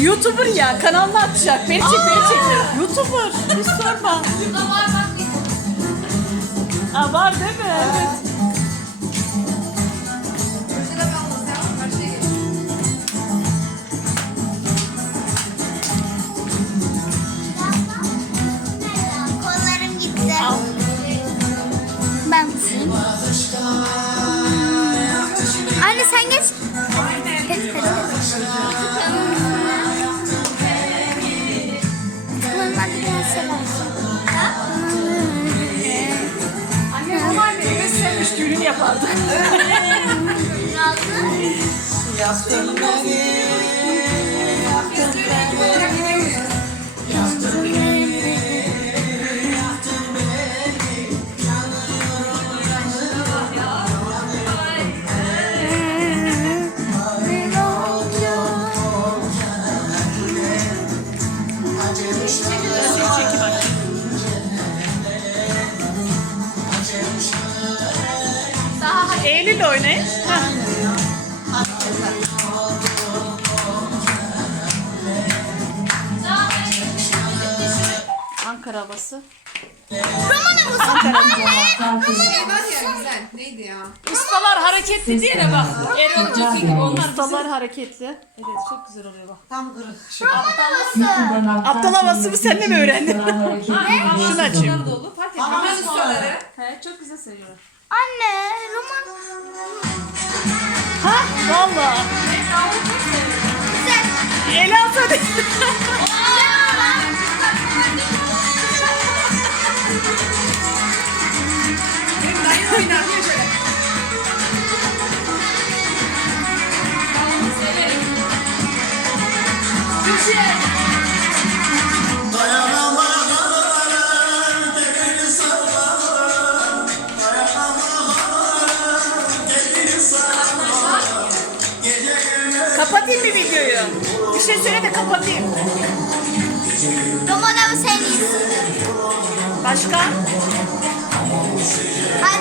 YouTuber ya kanalını atacak. Beni çek beni çek. YouTuber. Hiç sorma. Aa, var değil mi? Evet. Kollarım gitti. Al. Ben tutayım. Anne sen. Geç düğününü yapardık. Eylül oynayın. Heh. Ankara havası. Ankara. Şey var ya güzel. Neydi ya? Ustalar hareketli diye de bak. Erol Ceki gibi onlar ustalar hareketli. Evet çok güzel oluyor bak. Tam kırık. Şu Aptal havasını sen de mi öğrendin? Şunu açayım. Dolu fark etmez. Ustaları. He çok güzel seviyorum. Anne roman Ha valla. Ela hadi. Benim Kapatayım bir videoyu. Bir şey söyle de kapatayım. Roman abi sen iyisin. Başka? Bay